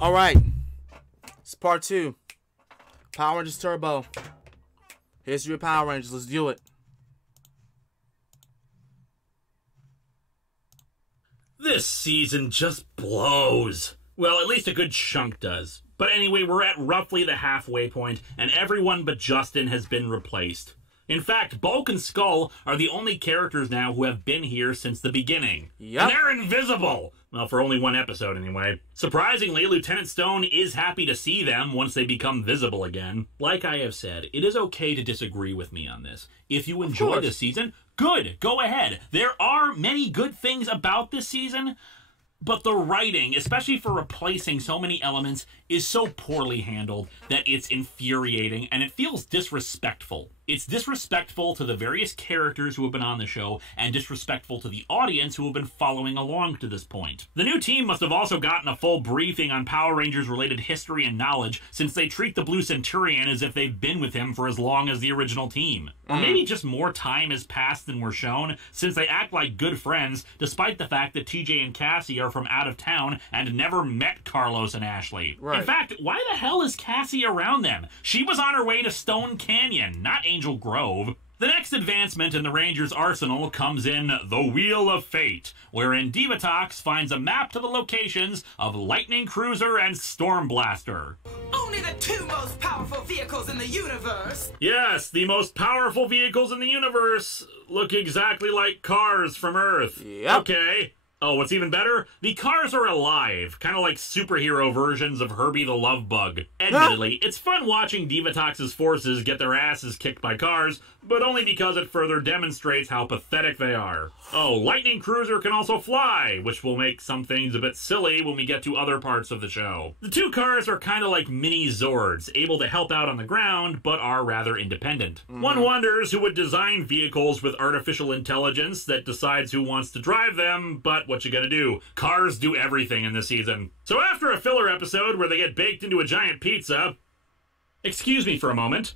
All right. It's part 2. Power Rangers Turbo. Here's your Power Rangers. Let's do it. This season just blows. Well, at least a good chunk does. But anyway, we're at roughly the halfway point, and everyone but Justin has been replaced. In fact, Bulk and Skull are the only characters now who have been here since the beginning. Yep. And they're invisible! Well, for only one episode anyway. Surprisingly, Lieutenant Stone is happy to see them once they become visible again. Like I have said, it is okay to disagree with me on this. If you enjoy this season, good, go ahead. There are many good things about this season, but the writing, especially for replacing so many elements, is so poorly handled that it's infuriating and it feels disrespectful. It's disrespectful to the various characters who have been on the show and disrespectful to the audience who have been following along to this point. The new team must have also gotten a full briefing on Power Rangers related history and knowledge, since they treat the Blue Centurion as if they've been with him for as long as the original team. Or maybe just more time has passed than we're shown, since they act like good friends despite the fact that TJ and Cassie are from out of town and never met Carlos and Ashley. Right. In fact, why the hell is Cassie around them? She was on her way to Stone Canyon, not Angel Grove. The next advancement in the Rangers' arsenal comes in The Wheel of Fate, wherein Divatox finds a map to the locations of Lightning Cruiser and Storm Blaster. Only the 2 most powerful vehicles in the universe! Yes, the most powerful vehicles in the universe look exactly like cars from Earth. Yep. Okay. Oh, what's even better? The cars are alive, kind of like superhero versions of Herbie the Love Bug. Admittedly, it's fun watching Divatox's forces get their asses kicked by cars, but only because it further demonstrates how pathetic they are. Oh, Lightning Cruiser can also fly, which will make some things a bit silly when we get to other parts of the show. The 2 cars are kind of like mini Zords, able to help out on the ground, but are rather independent. One wonders who would design vehicles with artificial intelligence that decides who wants to drive them, but what you gonna do? Cars do everything in this season. So after a filler episode where they get baked into a giant pizza... Excuse me for a moment.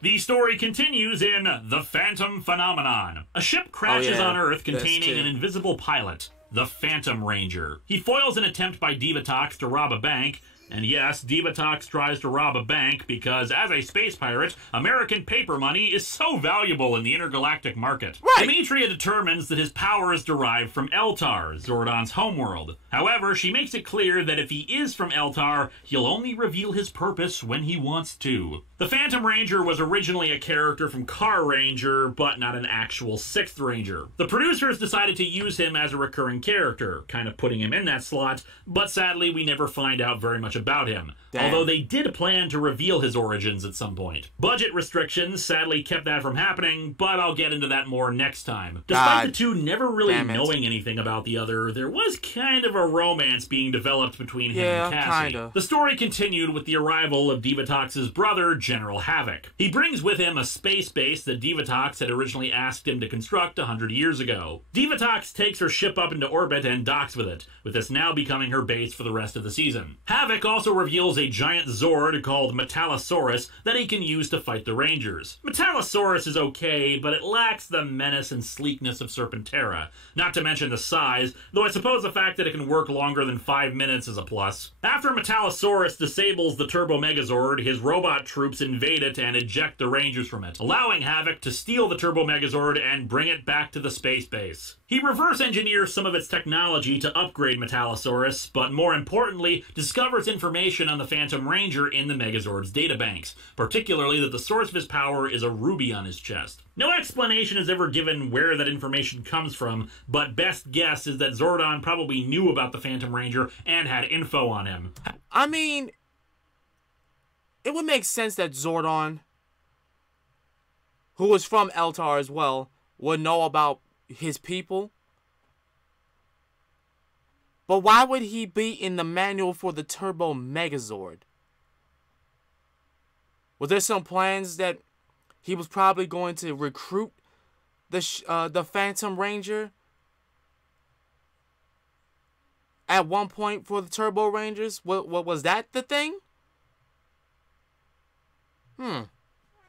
The story continues in The Phantom Phenomenon. A ship crashes on Earth containing an invisible pilot, the Phantom Ranger. He foils an attempt by Divatox to rob a bank. And yes, Divatox tries to rob a bank because, as a space pirate, American paper money is so valuable in the intergalactic market. Right. Demetria determines that his power is derived from Eltar, Zordon's homeworld. However, she makes it clear that if he is from Eltar, he'll only reveal his purpose when he wants to. The Phantom Ranger was originally a character from Car Ranger, but not an actual 6th Ranger. The producers decided to use him as a recurring character, kind of putting him in that slot, but sadly we never find out very much about him. Damn. Although they did plan to reveal his origins at some point. Budget restrictions sadly kept that from happening, but I'll get into that more next time. Despite the 2 never really knowing anything about the other, there was kind of a romance being developed between him and Cassie. Kinda. The story continued with the arrival of Divatox's brother, General Havoc. He brings with him a space base that Divatox had originally asked him to construct 100 years ago. Divatox takes her ship up into orbit and docks with it, with this now becoming her base for the rest of the season. Havoc also reveals a giant Zord called Metallosaurus that he can use to fight the Rangers. Metallosaurus is okay, but it lacks the menace and sleekness of Serpentera, not to mention the size, though I suppose the fact that it can work longer than 5 minutes is a plus. After Metallosaurus disables the Turbo Megazord, his robot troops invade it and eject the Rangers from it, allowing Havoc to steal the Turbo Megazord and bring it back to the space base. He reverse engineers some of its technology to upgrade Metallosaurus, but more importantly, discovers information on the Phantom Ranger in the Megazord's databanks, particularly that the source of his power is a ruby on his chest. No explanation is ever given where that information comes from, but best guess is that Zordon probably knew about the Phantom Ranger and had info on him. I mean, it would make sense that Zordon, who was from Eltar as well, would know about his people. But why would he be in the manual for the Turbo Megazord? Was there some plans that he was probably going to recruit the Phantom Ranger at one point for the Turbo Rangers? What was that the thing?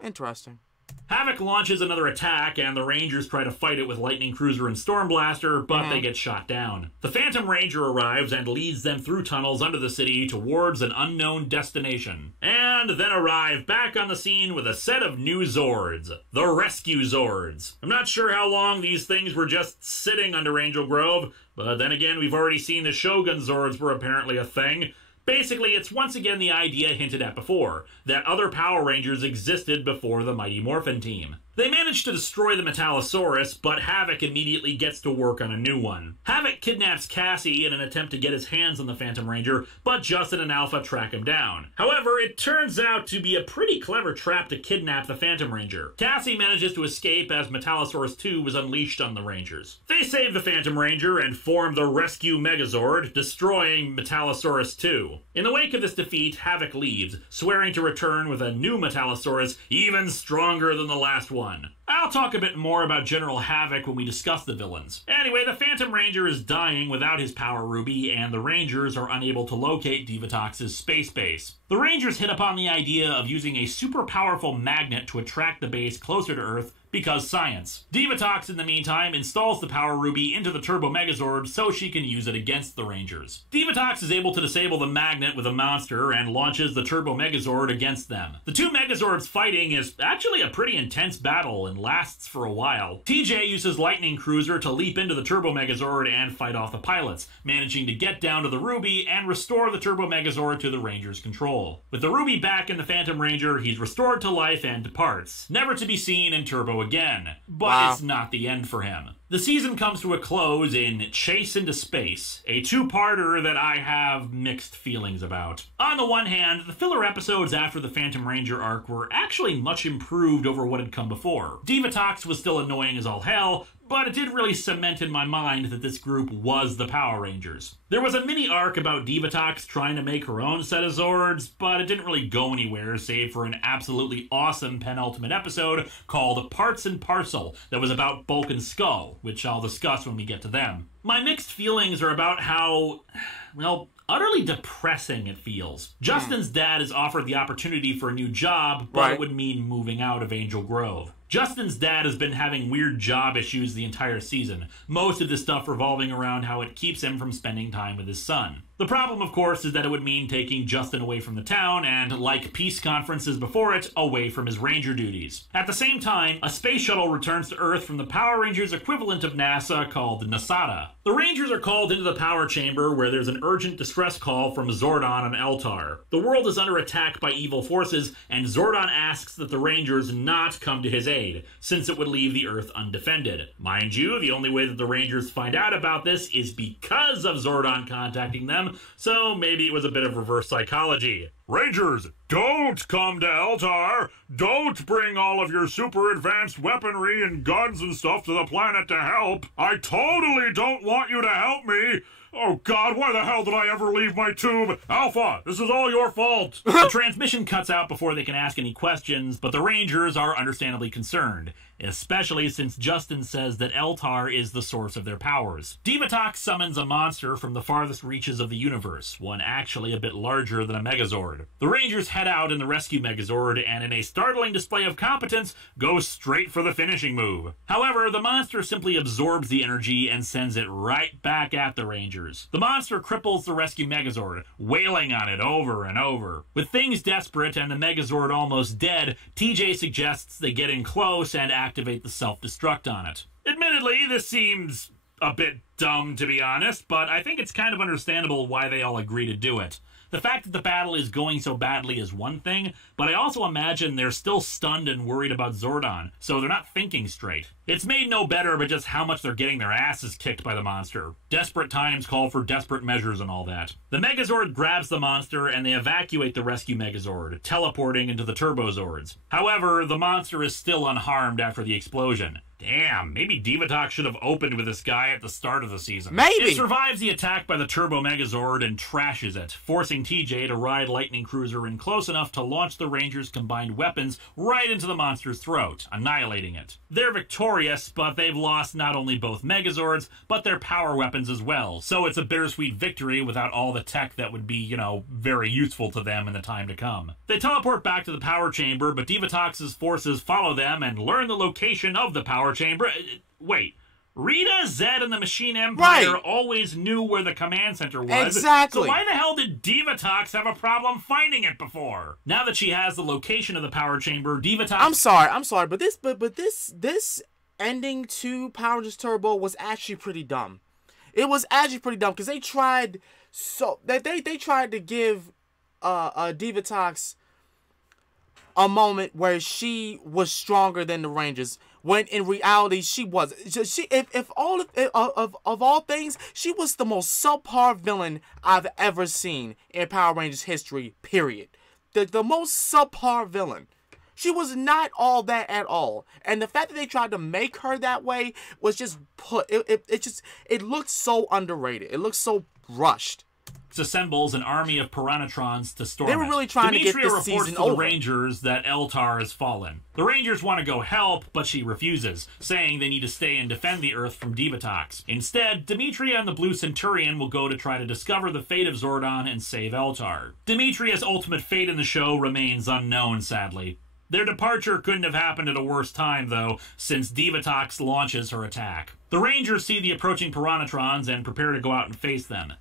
Interesting. Havoc launches another attack, and the Rangers try to fight it with Lightning Cruiser and Storm Blaster, but they get shot down. The Phantom Ranger arrives and leads them through tunnels under the city towards an unknown destination. And then arrive back on the scene with a set of new Zords. The Rescue Zords. I'm not sure how long these things were just sitting under Angel Grove, but then again, we've already seen the Shogun Zords were apparently a thing. Basically, it's once again the idea hinted at before, that other Power Rangers existed before the Mighty Morphin team. They managed to destroy the Metallosaurus, but Havoc immediately gets to work on a new one. Havoc kidnaps Cassie in an attempt to get his hands on the Phantom Ranger, but Justin and Alpha track him down. However, it turns out to be a pretty clever trap to kidnap the Phantom Ranger. Cassie manages to escape as Metallosaurus 2 was unleashed on the Rangers. They save the Phantom Ranger and form the Rescue Megazord, destroying Metallosaurus 2. In the wake of this defeat, Havoc leaves, swearing to return with a new Metallosaurus even stronger than the last one. I'll talk a bit more about General Havoc when we discuss the villains. Anyway, the Phantom Ranger is dying without his Power Ruby, and the Rangers are unable to locate Divatox's space base. The Rangers hit upon the idea of using a super powerful magnet to attract the base closer to Earth, because science. Divatox, in the meantime, installs the Power Ruby into the Turbo Megazord so she can use it against the Rangers. Divatox is able to disable the magnet with a monster and launches the Turbo Megazord against them. The two Megazords fighting is actually a pretty intense battle and lasts for a while. TJ uses Lightning Cruiser to leap into the Turbo Megazord and fight off the pilots, managing to get down to the Ruby and restore the Turbo Megazord to the Rangers' control. With the Ruby back in the Phantom Ranger, he's restored to life and departs, never to be seen in Turbo again. But it's not the end for him. The season comes to a close in Chase into Space, a two-parter that I have mixed feelings about. On the one hand, the filler episodes after the Phantom Ranger arc were actually much improved over what had come before. Divatox was still annoying as all hell, but it did really cement in my mind that this group was the Power Rangers. There was a mini arc about Divatox trying to make her own set of Zords, but it didn't really go anywhere save for an absolutely awesome penultimate episode called Parts and Parcel that was about Bulk and Skull, which I'll discuss when we get to them. My mixed feelings are about how, well, utterly depressing it feels. Justin's dad is offered the opportunity for a new job, but it would mean moving out of Angel Grove. Justin's dad has been having weird job issues the entire season, most of this stuff revolving around how it keeps him from spending time with his son. The problem, of course, is that it would mean taking Justin away from the town and, like peace conferences before it, away from his ranger duties. At the same time, a space shuttle returns to Earth from the Power Rangers equivalent of NASA called NASADA. The Rangers are called into the power chamber where there's an urgent distress call from Zordon on Eltar. The world is under attack by evil forces, and Zordon asks that the Rangers not come to his aid, since it would leave the Earth undefended. Mind you, the only way that the Rangers find out about this is because of Zordon contacting them, so maybe it was a bit of reverse psychology. Rangers, don't come to Eltar! Don't bring all of your super advanced weaponry and guns and stuff to the planet to help! I totally don't want you to help me! Oh God, why the hell did I ever leave my tube? Alpha, this is all your fault! The transmission cuts out before they can ask any questions, but the Rangers are understandably concerned, especially since Justin says that Eltar is the source of their powers. Divatox summons a monster from the farthest reaches of the universe, one actually a bit larger than a Megazord. The Rangers head out in the Rescue Megazord, and in a startling display of competence, go straight for the finishing move. However, the monster simply absorbs the energy and sends it right back at the Rangers. The monster cripples the Rescue Megazord, wailing on it over and over. With things desperate and the Megazord almost dead, TJ suggests they get in close and activate the self-destruct on it. Admittedly, this seems a bit dumb, to be honest, but I think it's kind of understandable why they all agree to do it. The fact that the battle is going so badly is one thing, but I also imagine they're still stunned and worried about Zordon, so they're not thinking straight. It's made no better by just how much they're getting their asses kicked by the monster. Desperate times call for desperate measures and all that. The Megazord grabs the monster and they evacuate the Rescue Megazord, teleporting into the Turbozords. However, the monster is still unharmed after the explosion. Damn, maybe Divatox should have opened with this guy at the start of the season. Maybe! It survives the attack by the Turbo Megazord and trashes it, forcing TJ to ride Lightning Cruiser in close enough to launch the Rangers' combined weapons right into the monster's throat, annihilating it. They're victorious victorious, but they've lost not only both Megazords, but their power weapons as well. So it's a bittersweet victory without all the tech that would be, you know, very useful to them in the time to come. They teleport back to the power chamber, but Divatox's forces follow them and learn the location of the power chamber. Wait. Rita, Zed, and the Machine Empire always knew where the command center was. Exactly. So why the hell did Divatox have a problem finding it before? Now that she has the location of the power chamber, Divatox... I'm sorry, but this ending to Power Rangers Turbo was actually pretty dumb. It was actually pretty dumb because they tried they tried to give Divatox a moment where she was stronger than the Rangers, when in reality she wasn't. If all things, she was the most subpar villain I've ever seen in Power Rangers history. Period. The most subpar villain. She was not all that at all, and the fact that they tried to make her that way was just it looked so underrated. It looked so rushed. Assembles an army of Piranhatrons to storm it. They were really trying to get this season reports to over. the Rangers that Eltar has fallen. The Rangers want to go help, but she refuses, saying they need to stay and defend the Earth from Divatox. Instead, Demetria and the Blue Centurion will go to try to discover the fate of Zordon and save Eltar. Demetria's ultimate fate in the show remains unknown, sadly. Their departure couldn't have happened at a worse time, though, since Divatox launches her attack. The Rangers see the approaching Piranhatrons and prepare to go out and face them.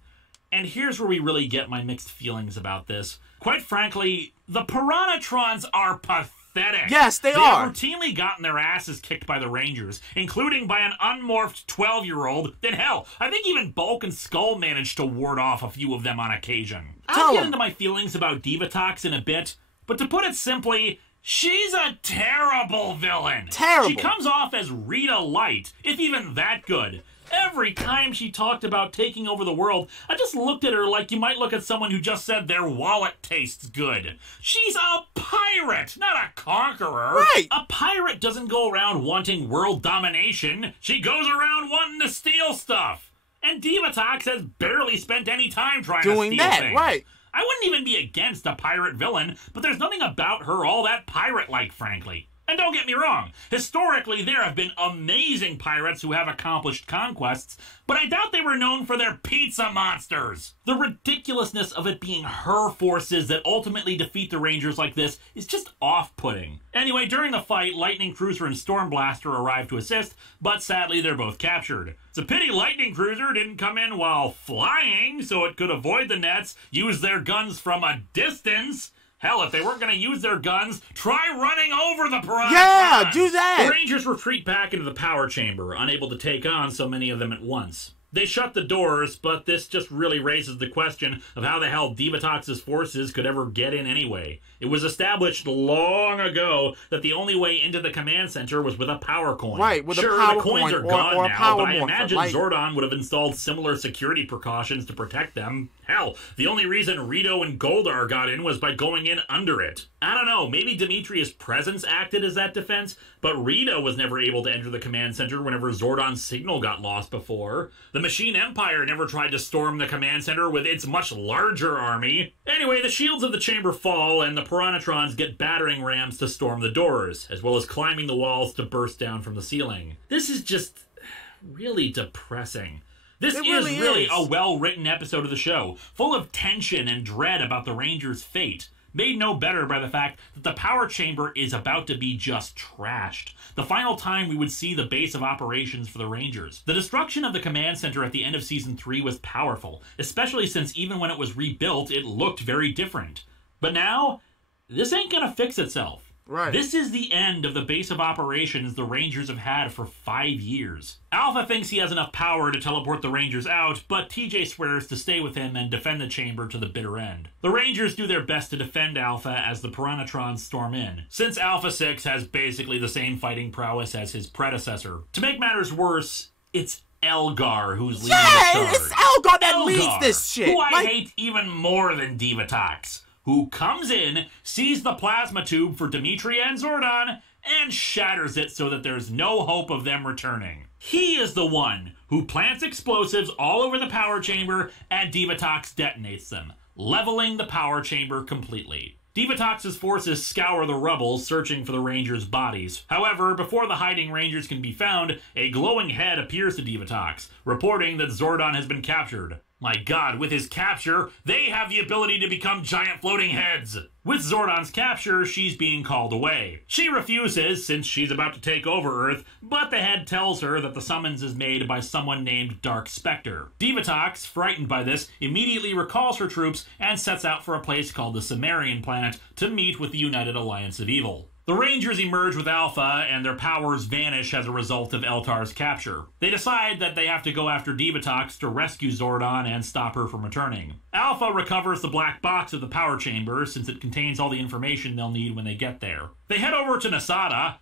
And here's where we really get my mixed feelings about this. Quite frankly, the Piranhatrons are pathetic. Yes, they are. They've routinely gotten their asses kicked by the Rangers, including by an unmorphed 12-year-old. Then hell, I think even Bulk and Skull managed to ward off a few of them on occasion. I'll get into my feelings about Divatox in a bit, but to put it simply, she's a terrible villain. Terrible. She comes off as Rita Light, if even that good. Every time she talked about taking over the world, I just looked at her like you might look at someone who just said their wallet tastes good. She's a pirate, not a conqueror. Right. A pirate doesn't go around wanting world domination. She goes around wanting to steal stuff. And Divatox has barely spent any time trying to steal things. Right. I wouldn't even be against a pirate villain, but there's nothing about her all that pirate-like, frankly. And don't get me wrong, historically there have been amazing pirates who have accomplished conquests, but I doubt they were known for their pizza monsters. The ridiculousness of it being her forces that ultimately defeat the Rangers like this is just off-putting. Anyway, during the fight, Lightning Cruiser and Storm Blaster arrive to assist, but sadly they're both captured. It's a pity Lightning Cruiser didn't come in while flying so it could avoid the nets, use their guns from a distance. Hell, if they weren't going to use their guns, try running over the Piranhatrons! Yeah, do that! The Rangers retreat back into the power chamber, unable to take on so many of them at once. They shut the doors, but this just really raises the question of how the hell Divatox's forces could ever get in anyway. It was established long ago that the only way into the command center was with a power coin. Right, with sure, a power the coins coin are gone or a now, power but I morpher, imagine like... Zordon would have installed similar security precautions to protect them. Hell, the only reason Rito and Goldar got in was by going in under it. I don't know, maybe Demetria's presence acted as that defense, but Rito was never able to enter the command center whenever Zordon's signal got lost before. The Machine Empire never tried to storm the command center with its much larger army. Anyway, the shields of the chamber fall, and the Piranhatrons get battering rams to storm the doors, as well as climbing the walls to burst down from the ceiling. This is just really depressing. This is really a well-written episode of the show, full of tension and dread about the Rangers' fate, made no better by the fact that the power chamber is about to be just trashed. The final time we would see the base of operations for the Rangers. The destruction of the command center at the end of Season 3 was powerful, especially since even when it was rebuilt, it looked very different. But now, this ain't gonna fix itself. Right. This is the end of the base of operations the Rangers have had for 5 years. Alpha thinks he has enough power to teleport the Rangers out, but TJ swears to stay with him and defend the chamber to the bitter end. The Rangers do their best to defend Alpha as the Piranhatrons storm in, since Alpha 6 has basically the same fighting prowess as his predecessor. To make matters worse, it's Elgar who's leading the charge. It's Elgar that leads this shit! Who I hate even more than Divatox, who comes in, sees the plasma tube for Demetria and Zordon, and shatters it so that there's no hope of them returning. He is the one who plants explosives all over the power chamber, and Divatox detonates them, leveling the power chamber completely. Divatox's forces scour the rubble, searching for the Rangers' bodies. However, before the hiding Rangers can be found, a glowing head appears to Divatox, reporting that Zordon has been captured. My god, with his capture, they have the ability to become giant floating heads! With Zordon's capture, she's being called away. She refuses, since she's about to take over Earth, but the head tells her that the summons is made by someone named Dark Spectre. Divatox, frightened by this, immediately recalls her troops and sets out for a place called the Cimmerian planet to meet with the United Alliance of Evil. The Rangers emerge with Alpha, and their powers vanish as a result of Eltar's capture. They decide that they have to go after Divatox to rescue Zordon and stop her from returning. Alpha recovers the black box of the power chamber, since it contains all the information they'll need when they get there. They head over to Nasada.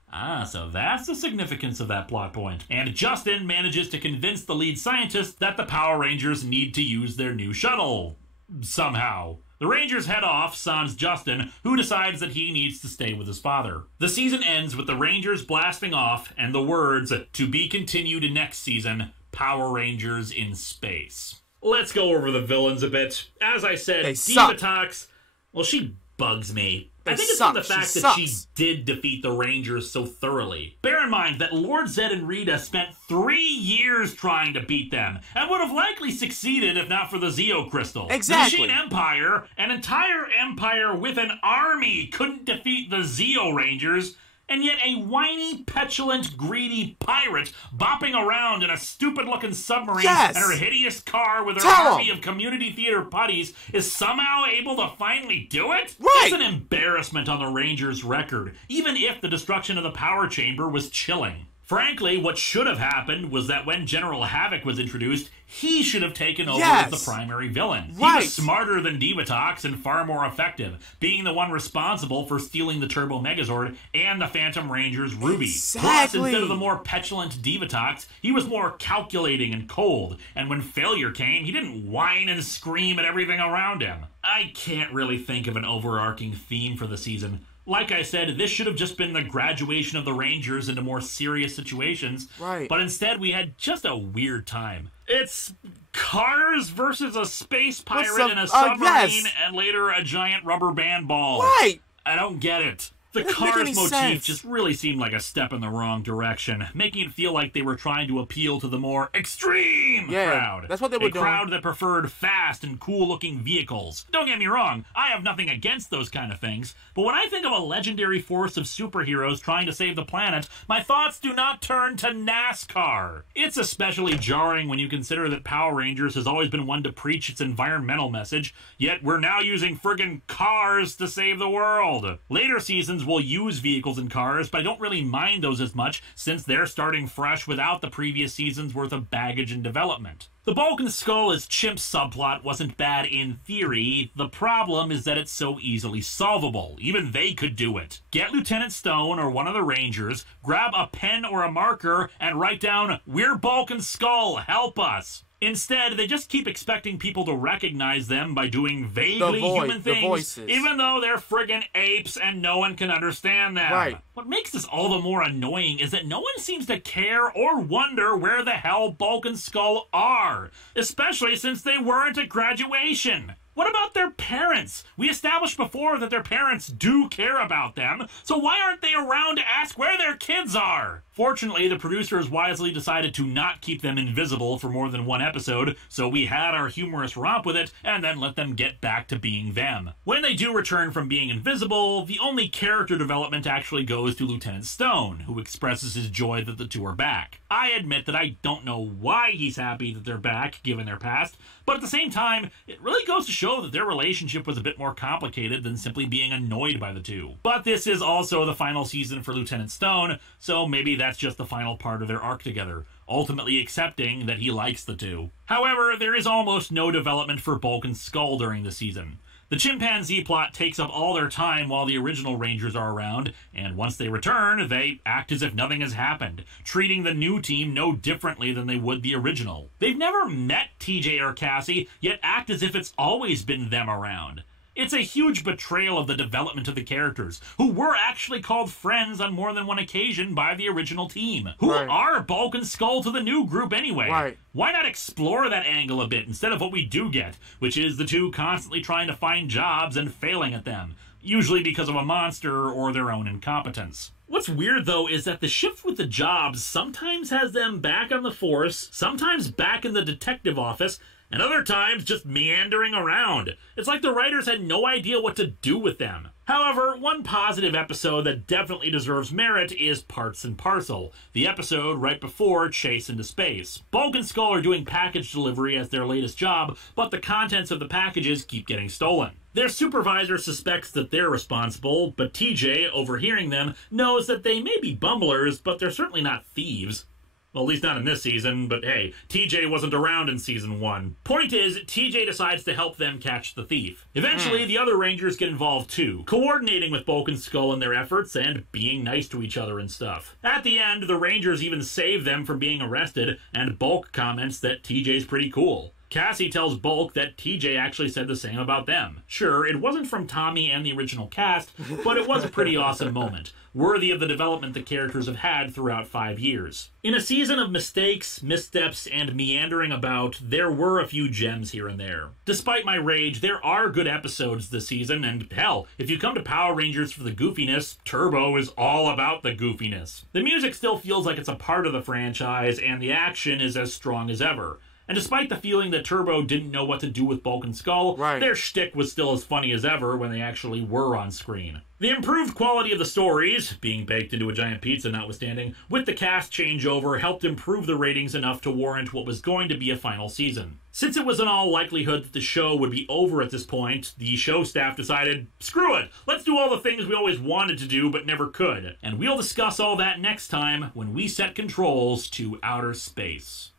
So that's the significance of that plot point. And Justin manages to convince the lead scientist that the Power Rangers need to use their new shuttle. Somehow. The Rangers head off, sans Justin, who decides that he needs to stay with his father. The season ends with the Rangers blasting off and the words, "To be continued next season, Power Rangers in space." Let's go over the villains a bit. As I said, Divatox, well, she bugs me. I think it's from the fact that she did defeat the Rangers so thoroughly. Bear in mind that Lord Zed and Rita spent 3 years trying to beat them, and would have likely succeeded if not for the Zeo Crystal. Exactly. The Machine Empire, an entire empire with an army, couldn't defeat the Zeo Rangers, and yet a whiny, petulant, greedy pirate bopping around in a stupid-looking submarine and her hideous car with her army of community theater putties is somehow able to finally do it? Right. It's an embarrassment on the Rangers' record, even if the destruction of the power chamber was chilling. Frankly, what should have happened was that when General Havoc was introduced, he should have taken over as the primary villain. He was smarter than Divatox and far more effective, being the one responsible for stealing the Turbo Megazord and the Phantom Ranger's ruby. Plus, instead of the more petulant Divatox, he was more calculating and cold, and when failure came, he didn't whine and scream at everything around him. I can't really think of an overarching theme for the season. Like I said, this should have just been the graduation of the Rangers into more serious situations. Right. But instead, we had just a weird time. It's cars versus a space pirate in a submarine and later a giant rubber band ball. Right. I don't get it. The Cars motif just really seemed like a step in the wrong direction, making it feel like they were trying to appeal to the more extreme crowd. That's what they were doing. A crowd that preferred fast and cool-looking vehicles. Don't get me wrong, I have nothing against those kind of things, but when I think of a legendary force of superheroes trying to save the planet, my thoughts do not turn to NASCAR. It's especially jarring when you consider that Power Rangers has always been one to preach its environmental message, yet we're now using friggin' cars to save the world. Later seasons will use vehicles and cars, but I don't really mind those as much since they're starting fresh without the previous season's worth of baggage and development. The Bulk and Skull as chimp subplot wasn't bad in theory. The problem is that it's so easily solvable. Even they could do it. Get Lieutenant Stone or one of the Rangers, grab a pen or a marker, and write down, "We're Bulk and Skull, help us." Instead, they just keep expecting people to recognize them by doing vaguely human things, even though they're friggin' apes and no one can understand them. Right. What makes this all the more annoying is that no one seems to care or wonder where the hell Bulk and Skull are, especially since they weren't at graduation. What about their parents? We established before that their parents do care about them, so why aren't they around to ask where their kids are? Fortunately, the producers wisely decided to not keep them invisible for more than one episode, so we had our humorous romp with it, and then let them get back to being them. When they do return from being invisible, the only character development actually goes to Lieutenant Stone, who expresses his joy that the two are back. I admit that I don't know why he's happy that they're back, given their past, but at the same time, it really goes to show that their relationship was a bit more complicated than simply being annoyed by the two. But this is also the final season for Lieutenant Stone, so maybe that's just the final part of their arc together, ultimately accepting that he likes the two. However, there is almost no development for Bulk and Skull during the season. The chimpanzee plot takes up all their time while the original Rangers are around, and once they return, they act as if nothing has happened, treating the new team no differently than they would the original. They've never met TJ or Cassie, yet act as if it's always been them around. It's a huge betrayal of the development of the characters, who were actually called friends on more than one occasion by the original team. Who are Bulk and Skull to the new group anyway? Why not explore that angle a bit instead of what we do get, which is the two constantly trying to find jobs and failing at them? usually because of a monster or their own incompetence. What's weird, though, is that the shift with the jobs sometimes has them back on the force, sometimes back in the detective office, and other times just meandering around. It's like the writers had no idea what to do with them. However, one positive episode that definitely deserves merit is Parts and Parcel, the episode right before Chase into Space. Bulk and Skull are doing package delivery as their latest job, but the contents of the packages keep getting stolen. Their supervisor suspects that they're responsible, but TJ, overhearing them, knows that they may be bumblers, but they're certainly not thieves. Well, at least not in this season, but hey, TJ wasn't around in season 1. Point is, TJ decides to help them catch the thief. Eventually, the other Rangers get involved too, coordinating with Bulk and Skull in their efforts and being nice to each other and stuff. At the end, the Rangers even save them from being arrested, and Bulk comments that TJ's pretty cool. Cassie tells Bulk that TJ actually said the same about them. Sure, it wasn't from Tommy and the original cast, but it was a pretty awesome moment, worthy of the development the characters have had throughout 5 years. In a season of mistakes, missteps, and meandering about, there were a few gems here and there. Despite my rage, there are good episodes this season, and hell, if you come to Power Rangers for the goofiness, Turbo is all about the goofiness. The music still feels like it's a part of the franchise, and the action is as strong as ever. And despite the feeling that Turbo didn't know what to do with Bulk and Skull, their shtick was still as funny as ever when they actually were on screen. The improved quality of the stories, being baked into a giant pizza notwithstanding, with the cast changeover helped improve the ratings enough to warrant what was going to be a final season. Since it was in all likelihood that the show would be over at this point, the show staff decided, screw it, let's do all the things we always wanted to do but never could. And we'll discuss all that next time when we set controls to outer space.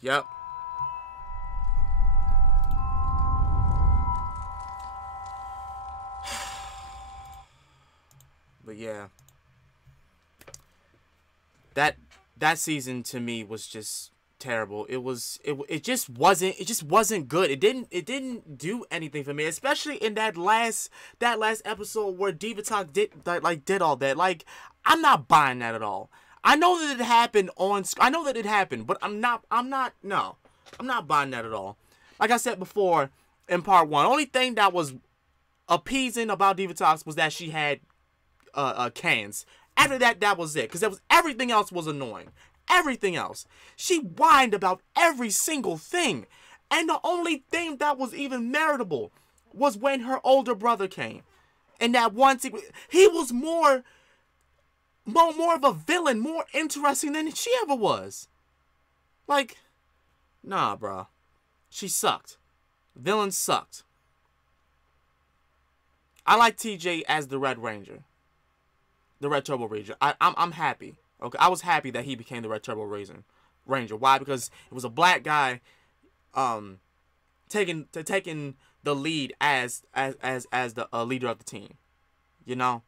Yep. But yeah, that season to me was just terrible. It just wasn't good. It didn't do anything for me, especially in that last episode where Divatox did all that. Like, I'm not buying that at all. I know that it happened I know that it happened, but I'm not buying that at all. Like I said before in part 1, only thing that was appeasing about Divatox was that she had cans. After that, that was it. Because everything else was annoying. Everything else. She whined about every single thing. And the only thing that was even meritable was when her older brother came. And that one sequence, he was more of a villain, more interesting than she ever was. Like, nah, bro. She sucked. Villain sucked. I like TJ as the Red Ranger. The Red Turbo Ranger. I'm happy. Okay, I was happy that he became the Red Turbo Ranger. Why? Because it was a black guy, taking the lead as the leader of the team. You know.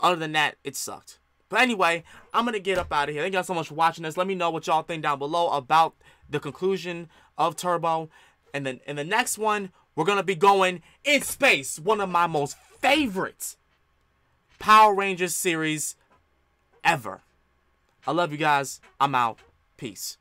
Other than that, it sucked. But anyway, I'm gonna get up out of here. Thank y'all so much for watching this. Let me know what y'all think down below about the conclusion of Turbo. And then in the next one, we're gonna be going in space. One of my most favorites Power Rangers series ever. I love you guys. I'm out. Peace.